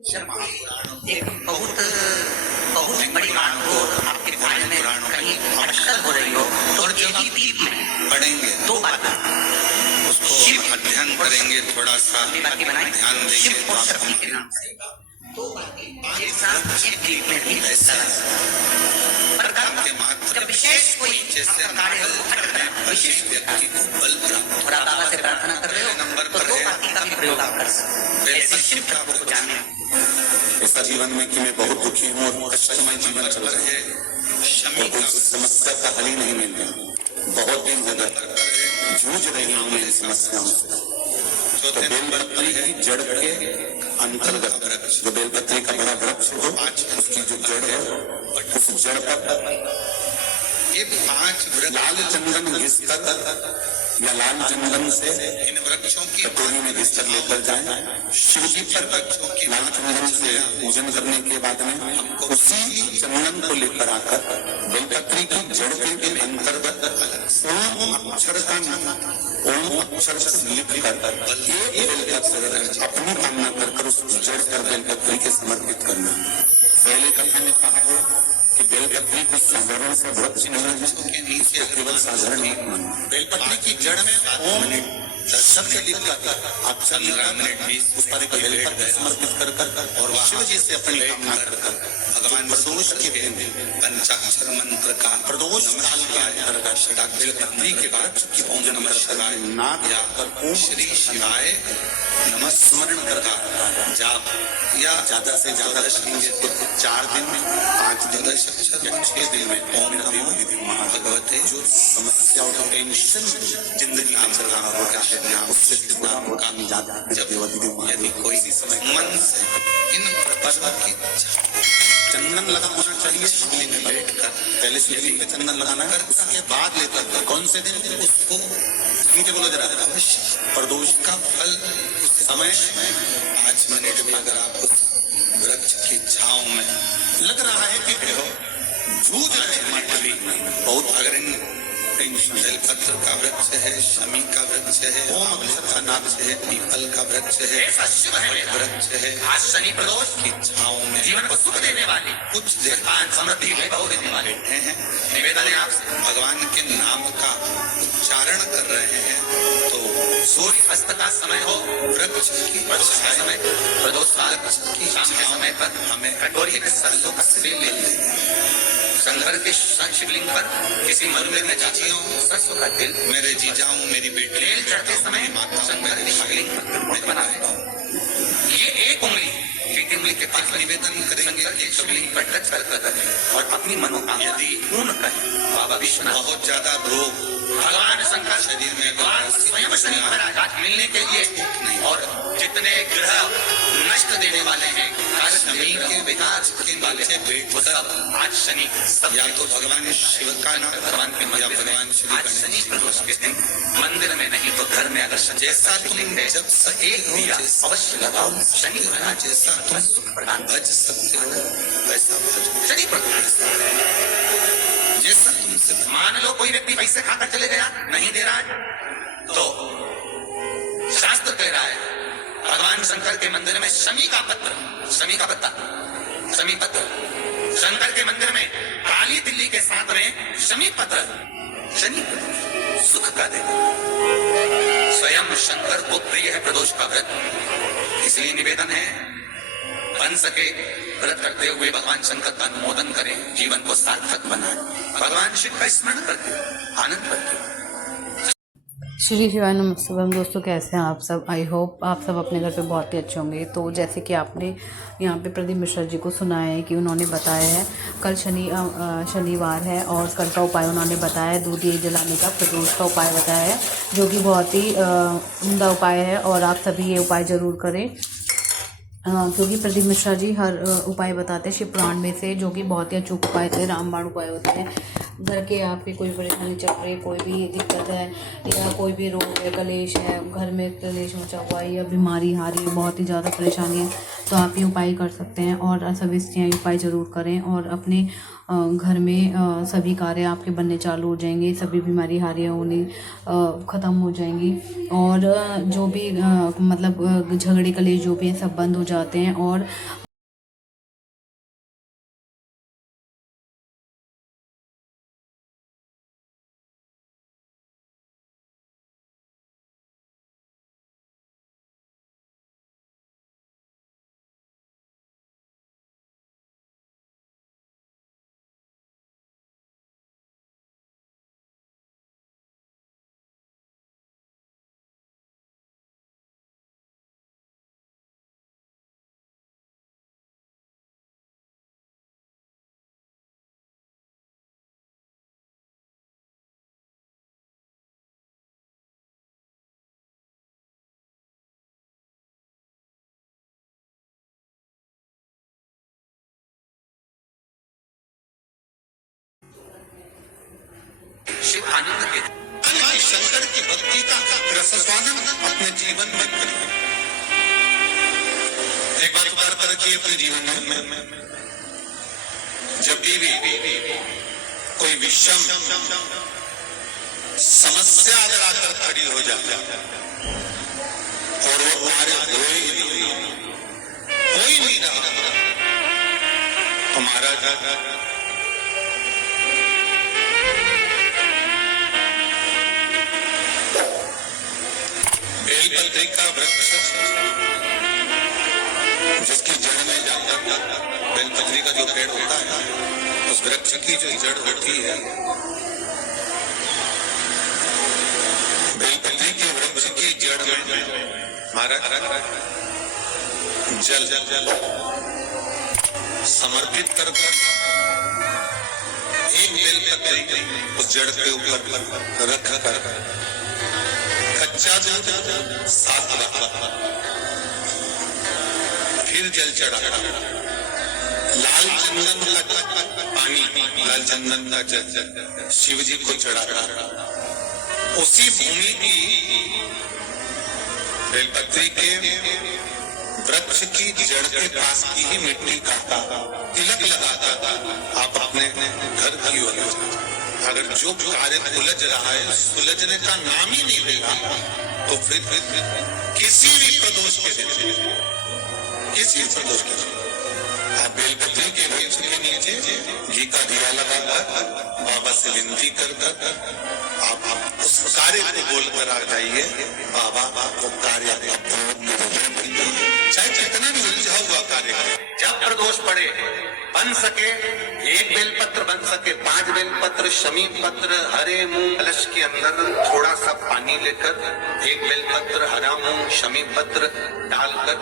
जब एक बहुत बहुत बड़ी बात हो आपके ध्यान में कहीं अटकल हो रही हो तो एक ही दीप में पढ़ेंगे दो बातें उसको अध्ययन करेंगे, थोड़ा सा ध्यान देंगे शिव और शक्ति के नाम से दो बातें एक साथ एक दीप में भी ऐसा के महत्व जब विशेष कोई जैसे कार्य विशेष व्यक्ति को बल प्राप्त थोड़ा बाबा से प्रार्थना कर रहे हो नंबर तो पर दो है। बातें का भी प्रयोग आप कर सकते ऐसा शिव शिक्षा तत्व को को जाने ऐसा जीवन में कि मैं बहुत दुखी हूँ और कष्टमय जीवन चल रहा है है शमी और कोई समस्या का हल ही नहीं मिल रहा। बहुत दिन हो गए जूझ रही हूँ मैं इन समस्याओं से। तो बेलपत्री की जड़ के अंतर्गत जो बेलपत्री का बड़ा वृक्ष हो उसकी जो जड़ है उस जड़ पर ये 5 वृक्ष लाल चंदन घिस कर या लाल चंदन से इन वृक्षों की कटोरी में घिस कर लेकर जाए। शिव जी पर लाल चंदन से पूजन करने के बाद में उसी चंदन को लेकर आकर बेलपत्री की जड़ के अंतर्गत ओम अक्षर का ओम अक्षर से लिख कर एक बेलपत्र अपनी कामना कर उस जड़ पर बेलपत्री के समर्पित करना। पहले कथा में कहा है कि बेलपत्री को साधारण से वृक्ष नहीं के नीचे केवल साधारण एक मानना। बेलपत्री की जड़ में ओम शब्द लिख कर अक्षर 15 मिनट 20 उस पर एक बेलपत्र समर्पित कर और शिव जी से अपनी कामना कर भगवान प्रदोष के दिन पंचाक्षर मंत्र का प्रदोष काल के अंतर्गत बेलपत्री के बाद की ओम नमः शिवाय नाद या ओम श्री शिवाय नमः स्मरण करता जाप या ज्यादा से ज्यादा रखेंगे तो 4 दिन 5 दिन 6 दिन में ओम नमो भगवते जो समस्याओं का टेंशन जिंदगी में चल रहा होता है उससे थोड़ा मोटा जाता है। जब यदि कोई मन से इन पर्वतों की चंदन लगा होना चाहिए शिवलिंग में बैठकर। पहले शिवलिंग में चंदन लगाना है उसके बाद लेकर कौन से दिन उसको इनके बोला जरा प्रदोष का फल समय 5 मिनट में अगर आप उस वृक्ष की छांव में लग रहा है कि जूझ रहे हैं बहुत अगर इन बेलपत्र का वृक्ष है, शमी का वृक्ष है, ओम अक्षर का नाद है, पीपल का वृक्ष है, शिव है वृक्ष है, आज शनि प्रदोष की छांव में जीवन को सुख देने वाली कुछ देर समृद्धि वैभव देने वाले बैठे हैं, निवेदन है आपसे भगवान के नाम का उच्चारण कर रहे हैं तो सूर्य अस्त का समय हो वृक्ष की प्रदोष का समय प्रदोष काल की शाम के समय पर हमें कटोरी के सरसों का सिर ले लें शंकर के शिवलिंग पर किसी मंदिर में जातियों सरसों का तिल मेरे जीजाओं मेरी बेटी तेल चढ़ते समय शंकर के शिवलिंग पर बनाए ये एक उंगली एक उंगली के पास निवेदन करेंगे एक शिवलिंग पर टच कर और अपनी मनोकामना यदि पूर्ण करें बाबा विश्वनाथ बहुत ज्यादा रोग भगवान शंकर शरीर में भगवान स्वयं शनि महाराज आज मिलने के लिए और जितने ग्रह नष्ट देने वाले हैं शनि के विकास के वाले नीचे वो सब आज शनि सब या तो भगवान शिव का नाम भगवान के या मंदिर भगवान में श्री आज शनि प्रदोष के दिन मंदिर में नहीं तो घर में अगर शनि जैसा तुम लिंग है जब सकते एक हो, दिया जैसा अवश्य लगाओ शनि महाराज जैसा तुम सुख प्रदान भज सकते हो वैसा भज शनि प्रदोष जैसा तुमसे मान लो कोई व्यक्ति पैसे खाकर चले गया नहीं दे रहा है तो शास्त्र कह रहा है भगवान शंकर के मंदिर में शमी का पत्र शमी का पत्ता शमी पत्र शंकर के मंदिर में काली तिल्ली के साथ में शमी पत्र शनि सुख का देना स्वयं शंकर को प्रिय है प्रदोष का व्रत इसलिए निवेदन है बन सके व्रत करते हुए भगवान शंकर का अनुमोदन करें जीवन को सार्थक बनाएं भगवान शिव का स्मरण करते आनंद करते श्री शिवाय नमस्ते दोस्तों, कैसे हैं आप सब। आई होप आप सब अपने घर पे बहुत ही अच्छे होंगे। तो जैसे कि आपने यहाँ पे प्रदीप मिश्रा जी को सुना है कि उन्होंने बताया है कल शनिवार है और कल का उपाय उन्होंने बताया है दूध जलाने का प्रदोष का उपाय बताया है जो कि बहुत ही उम्दा उपाय है और आप सभी ये उपाय ज़रूर करें क्योंकि प्रदीप मिश्रा जी हर उपाय बताते हैं शिव पुराण में से जो कि बहुत ही अचूक उपाय थे, रामबाण उपाय होते हैं। घर के आपकी कोई परेशानी चल रही है, कोई भी दिक्कत है या कोई भी रोग है, कलेश है, घर में कलेश मचा हुआ है या बीमारी आ रही है, बहुत ही ज़्यादा परेशानी है, तो आप ये उपाय कर सकते हैं और सभी स्त्रियाँ ये उपाय ज़रूर करें और अपने घर में सभी कार्य आपके बनने चालू हो जाएंगे, सभी बीमारी हारियाँ होनी ख़त्म हो जाएंगी और जो भी मतलब झगड़े कलेश जो भी हैं सब बंद हो जाते हैं। और शिव आनंद के भगवान शंकर की भक्ति का रसस्वादन अपने जीवन में करें। एक बात उतार कर रखिए अपने जीवन में, जब भी कोई विषम समस्या अगर आकर खड़ी हो जाती और वो हमारे हो ही नहीं रहा, हमारा बेलपत्री का वृक्ष जिसकी जड़ में बेलपत्री का जो पेड़ होता है, उस वृक्ष की जो जड़ होती है, बेलपत्री के वृक्ष की जड़ में महाराज जल समर्पित कर एक बेलपत्री उस जड़ के ऊपर रख कर कच्चा दूध साथ रखा, फिर जल चढ़ा, लाल चंदन का पानी, लाल चंदन का जल शिव जी को चढ़ा, उसी भूमि की बेलपत्री के वृक्ष की जड़ के पास की ही मिट्टी का तिलक लगाता आप अपने घर की ओर। अगर जो कार्य उलझ रहा है सुलझने का नाम ही नहीं लेगा तो फिर किसी भी प्रदोष के आप बेलपत्री के वृक्ष के नीचे घी का दिया लगाकर बाबा से विनती कर आप उस कार्य को बोलकर आ जाइए, बाबा वो कार्य चाहे कितना भी उलझा हुआ कार्य करें। जब प्रदोष पड़े बन सके एक बेलपत्र, बन सके 5 बेलपत्र, शमी पत्र, हरे मूंग, कलश के अंदर थोड़ा सा पानी लेकर एक बेलपत्र, हरा मूंग, शमी पत्र डालकर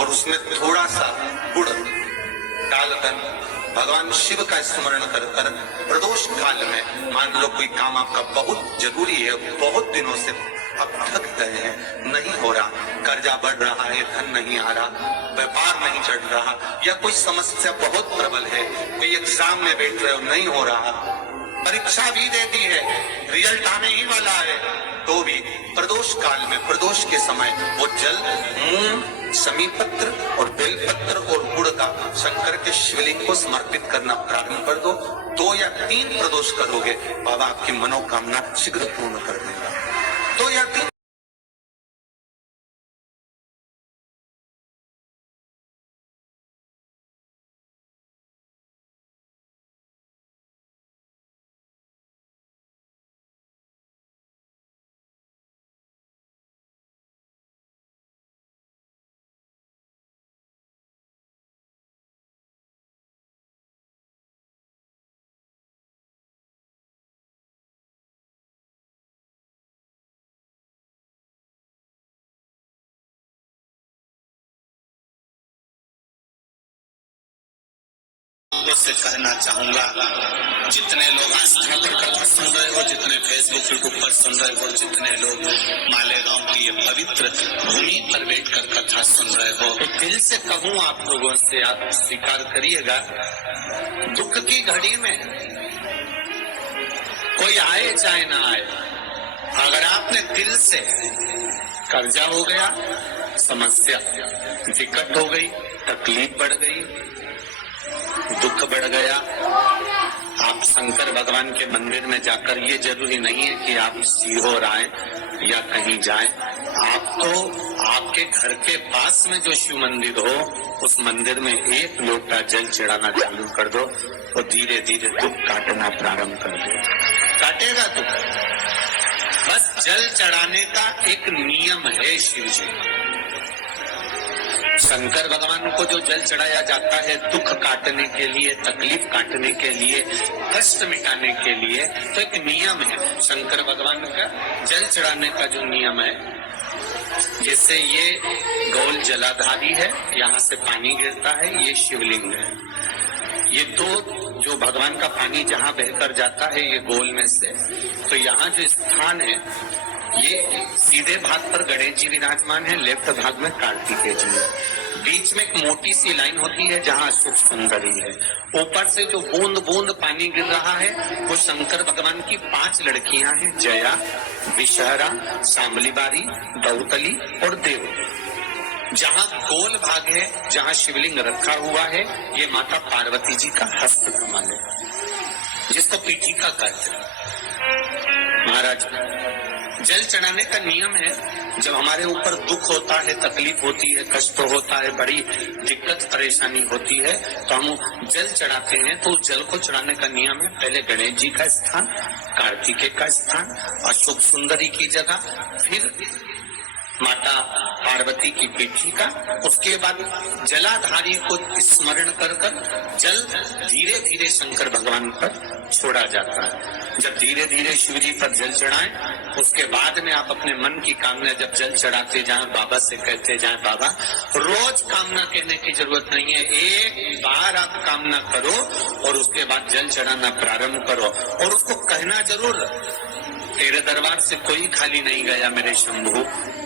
और उसमें थोड़ा सा गुड़ डालकर भगवान शिव का स्मरण कर प्रदोष काल में, मान लो कोई काम आपका बहुत जरूरी है, बहुत दिनों से आप थक गए हैं, नहीं हो रहा, कर्जा बढ़ रहा है, धन नहीं आ रहा, व्यापार नहीं चढ़ रहा, या कोई समस्या बहुत प्रबल है, कोई एग्जाम में बैठ रहे हो नहीं हो रहा, परीक्षा भी दे दी है, रिजल्ट आने ही वाला है, तो भी प्रदोष काल में, प्रदोष के समय वो जल मूंग, शमी पत्र और बेलपत्र और गुड़ का शंकर के शिवलिंग को समर्पित करना प्रारंभ कर दो। 2 या 3 प्रदोष करोगे, बाबा आपकी मनोकामना शीघ्र पूर्ण कर देगा। 2 या 3से कहना चाहूंगा, जितने लोग आस्था पर कथा सुन रहे हो, जितने फेसबुक यूट्यूब पर सुन रहे हो, जितने लोग मालेगांव की ये पवित्र भूमि पर बैठकर कथा सुन रहे हो, तो दिल से कहूं आप लोगों से, आप स्वीकार करिएगा, दुख की घड़ी में कोई आए चाहे ना आए, अगर आपने दिल से कर्जा हो गया, समस्या विकट हो गई, तकलीफ बढ़ गई, दुख बढ़ गया, आप शंकर भगवान के मंदिर में जाकर, ये जरूरी नहीं है कि आप सीहोर आए या कहीं जाएं, आप तो आपके घर के पास में जो शिव मंदिर हो उस मंदिर में एक लोटा जल चढ़ाना चालू कर दो और धीरे धीरे दुख काटना प्रारंभ कर दो। काटेगा दुख। बस जल चढ़ाने का एक नियम है शिव जी। शंकर भगवान को जो जल चढ़ाया जाता है दुख काटने के लिए, तकलीफ काटने के लिए, कष्ट मिटाने के लिए, तो एक नियम है शंकर भगवान का जल चढ़ाने का जो नियम है। जैसे ये गोल जलाधारी है, यहाँ से पानी गिरता है, ये शिवलिंग है। ये दो जो भगवान का पानी जहाँ बहकर जाता है ये गोल में से, तो यहाँ जो स्थान है ये सीधे भाग पर गणेश जी विराजमान है, लेफ्ट भाग में कार्तिकेय जी है, बीच में एक मोटी सी लाइन होती है जहाँ अशोक सुंदरी है। ऊपर से जो बूंद बूंद पानी गिर रहा है वो शंकर भगवान की 5 लड़कियां हैं, जया, विषहरा, सांबलीबारी, दौतली और देव। जहाँ गोल भाग है, जहाँ शिवलिंग रखा हुआ है, ये माता पार्वती जी का हस्त कमल है, जिसको पीठिका कहते हैं। महाराज, जल चढ़ाने का नियम है, जब हमारे ऊपर दुख होता है, तकलीफ होती है, कष्ट होता है, बड़ी दिक्कत परेशानी होती है, तो हम जल चढ़ाते हैं। तो जल को चढ़ाने का नियम है, पहले गणेश जी का स्थान, कार्तिकेय का स्थान, अशोक सुंदरी की जगह, फिर माता पार्वती की पीठिका, उसके बाद जलाधारी को स्मरण कर जल धीरे धीरे शंकर भगवान पर छोड़ा जाता है। जब धीरे धीरे शिव जी पर जल चढ़ाएं, उसके बाद में आप अपने मन की कामना जब जल चढ़ाते जाएं, बाबा से कहते जाएं, बाबा रोज कामना कहने की जरूरत नहीं है, एक बार आप कामना करो और उसके बाद जल चढ़ाना प्रारंभ करो। और उसको कहना जरूर, तेरे दरबार से कोई खाली नहीं गया मेरे शंभू,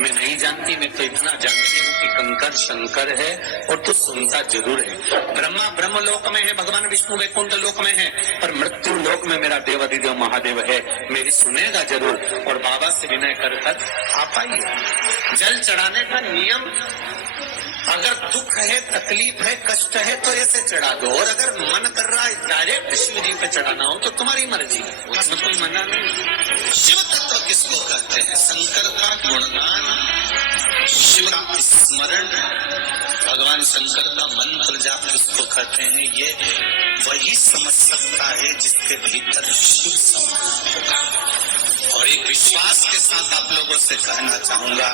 मैं नहीं जानती, मैं तो इतना जानती हूँ कि कंकर शंकर है और तू सुनता जरूर है। ब्रह्मा ब्रह्म लोक में है, भगवान विष्णु वैकुंठ लोक में है, पर मृत्यु लोक में मेरा देवाधिदेव महादेव है, मेरी सुनेगा जरूर। और बाबा से विनय कर आप आइए। जल चढ़ाने का नियम, अगर दुख है, तकलीफ है, कष्ट है तो ऐसे चढ़ा दो, और अगर मन कर रहा है डायरेक्ट शिव जी पे चढ़ाना हो तो तुम्हारी मर्जी, उसमें कोई मना नहीं। शिव तत्व किसको कहते हैं? शंकर का गुणगान, शिव का स्मरण, भगवान शंकर का मंत्र जाप किसको कहते हैं? ये वही समझ सकता है जिसके भीतर शिव समाहित होगा। और एक विश्वास के साथ आप लोगों से कहना चाहूंगा,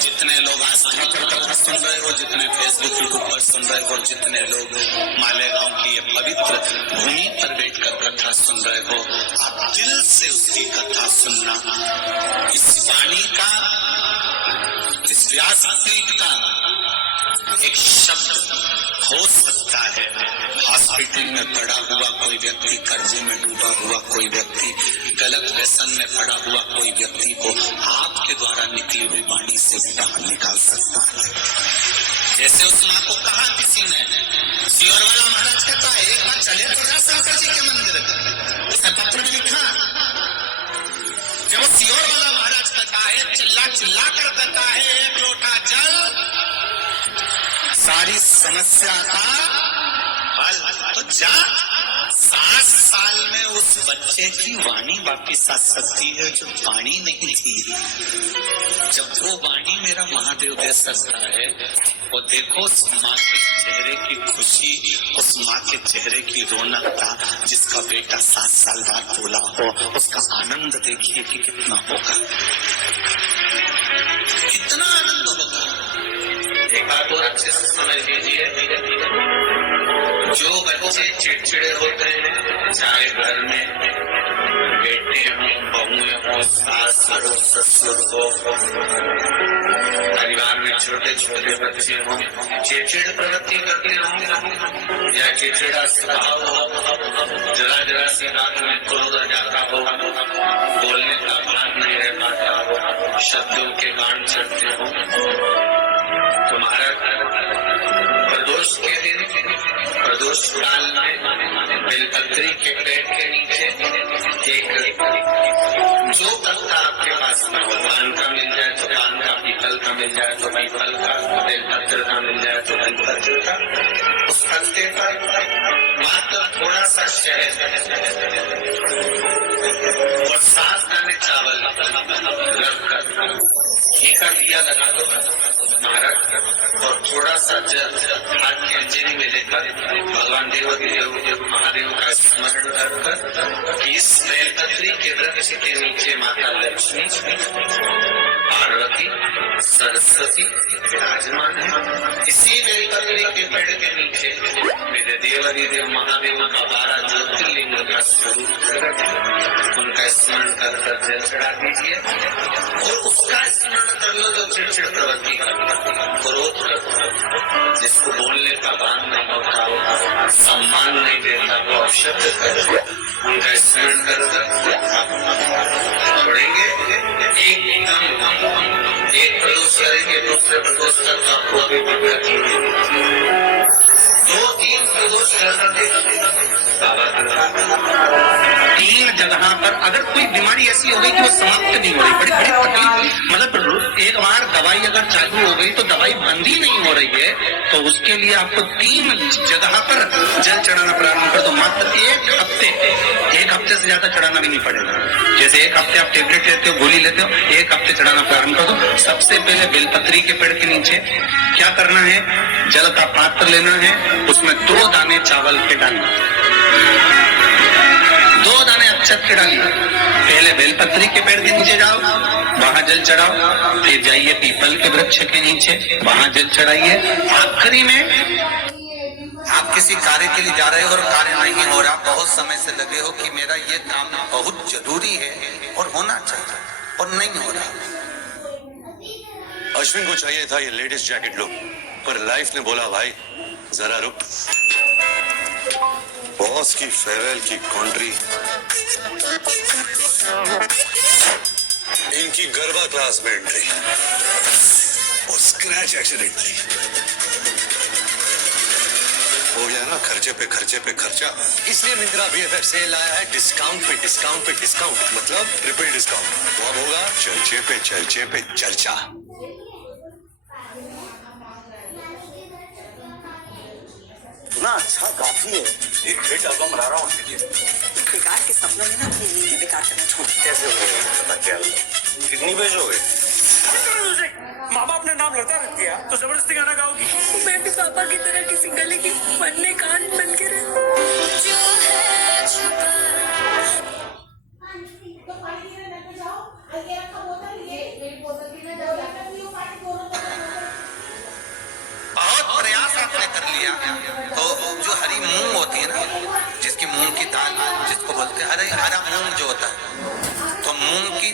जितने लोग आस्था पर कथा सुन रहे हो, जितने फेसबुक यूट्यूब पर सुन रहे हो, जितने लोग मालेगांव की ये पवित्र भूमि पर बैठकर कथा सुन रहे हो, आप दिल से उसकी कथा सुनना। इस वाणी का, इस व्यासपीठ का एक शब्द हो सकता है। हॉस्पिटल में पड़ा हुआ कोई व्यक्ति, कर्जे में डूबा हुआ कोई व्यक्ति, गलत व्यसन में पड़ा हुआ कोई व्यक्ति को आपके द्वारा निकली हुई वाणी से बाहर निकाल सकता है। जैसे उस माँ को कहा किसी ने, सियोर वाला महाराज कहता है एक बार चले तो जा शंकर जी के मंदिर, उसने पत्र में लिखा। जब वो सियोर वाला महाराज कहता है, चिल्ला चिल्ला कर कहता है, एक लोटा जल सारी समस्या का हल, तो जा। 7 साल में उस बच्चे की वाणी वापिस आ सकती है जो वाणी नहीं थी। जब वो वाणी मेरा महादेव दे सकता है, वो देखो उस माँ के चेहरे की खुशी, उस माँ के चेहरे की रौनकता, जिसका बेटा 7 साल बाद बोला हो, उसका आनंद देखिए कि कितना होगा, कितना आनंद होगा। एक बात और अच्छे से समझ लीजिए, जो बच्चे चिड़चिड़े होते हैं, चाहे घर में बेटे हो, बहुएं हो, सास हो, ससुर हो, परिवार में छोटे छोटे बच्चे हो, चिड़चिड़ प्रवृत्ति करते हो या चिड़चिड़ा स्वभाव हो, जरा जरा सी बात में क्रोध आ जाता हो, बोलने का भान नहीं रह पाता हो, शब्दों के बाण चढ़ते हो, तुम्हारा प्रदोष के दिन प्रदोष काल में बेलपत्री के पेड़ के नीचे एक जो पत्ता आपके पास में भगवान का मिल जाए तो पान का, पीतल का मिल जाए तो पीपल का, बेलपत्र का मिल जाए तो बेलपत्र का, उस पत्ते पर मात्र थोड़ा सा शहद और 7 दाने चावल रखकर एक दिया लगा दो महाराज, और थोड़ा सा जल हाथ की अंजलि में लेकर भगवान देव महादेव का स्मरण कर इस बेलपत्री के वृक्ष के नीचे माता लक्ष्मी, पार्वती, सरस्वती विराजमान है। इसी बेलपत्री के पेड़ के नीचे मेरे देव महादेव का 12 ज्योतिर्लिंग का स्वरूप उनका स्मरण कर जल चढ़ा दीजिए, और उसका स्मरण कर लो जो चिड़चिड़ प्रवृत्ति का क्रोध जिसको बोलने का भान नहीं होता हो, सम्मान नहीं देता वो अपशब्द कर, उनका स्मरण कर छोड़ेंगे। एक प्रदोष करेंगे, दूसरे प्रदोष तक आपको अभी 2-3 प्रदोष करना देखिए। 3 जगह पर अगर कोई बीमारी ऐसी हो गई कि वो समाप्त नहीं हो रही, बड़ी बड़ी तकलीफ, मतलब एक बार दवाई अगर चालू हो गई तो दवाई बंद ही नहीं हो रही है, तो उसके लिए आपको 3 जगह पर जल चढ़ाना प्रारंभ कर दो। मात्र 1 हफ्ते से ज्यादा चढ़ाना भी नहीं पड़ेगा। जैसे 1 हफ्ते आप टेबलेट लेते हो, गोली लेते हो, 1 हफ्ते चढ़ाना प्रारंभ कर दो। सबसे पहले बेलपत्री के पेड़ के नीचे क्या करना है, जल का पात्र लेना है, उसमें 2 दाने चावल के डालना, 2 दाने अक्षत के डालिए। पहले बेलपत्री के पेड़ के नीचे जाओ, वहां जल चढ़ाओ, फिर जाइए पीपल के वृक्ष के नीचे, वहां जल चढ़ाइए। आखिरी में आप किसी कार्य के लिए जा रहे हो और कार्य नहीं हो रहा, बहुत समय से लगे हो कि मेरा ये काम बहुत जरूरी है और होना चाहिए और नहीं हो रहा। अश्विन को चाहिए था ये लेटेस्ट जैकेट लुक, पर लाइफ ने बोला भाई जरा रुक। बॉस की फेयरवेल की कॉन्ट्री, इनकी गरबा क्लास में एंट्री और स्क्रैच एक्सीडेंटली हो गया ना, खर्चे पे खर्चा। इसलिए मिंत्रा VFX सेल लाया है डिस्काउंट पे डिस्काउंट, मतलब ट्रिपल डिस्काउंट। तो अब होगा चर्चे पे चर्चा। ना अच्छा काफी है, एक हिट एल्बम बना रहा हूँ उसके लिए। बेकार के सपनों में ना अपनी नींद बेकार करना छोड़। कैसे हो गया कितनी बजे हो गए? माँ बाप ने नाम लड़ता रख दिया तो जबरदस्ती गाना गाओगी? मैं भी पापा की तरह किसी गली की बनने कान बन के रहूं। जो है छुपा बहुत प्रयास आपने कर लिया, तो जो हरी मूंग होती है ना, जिसकी मूंग की दाल जिसको बोलते हैं हरा मूंग जो होता है, तो मूंग की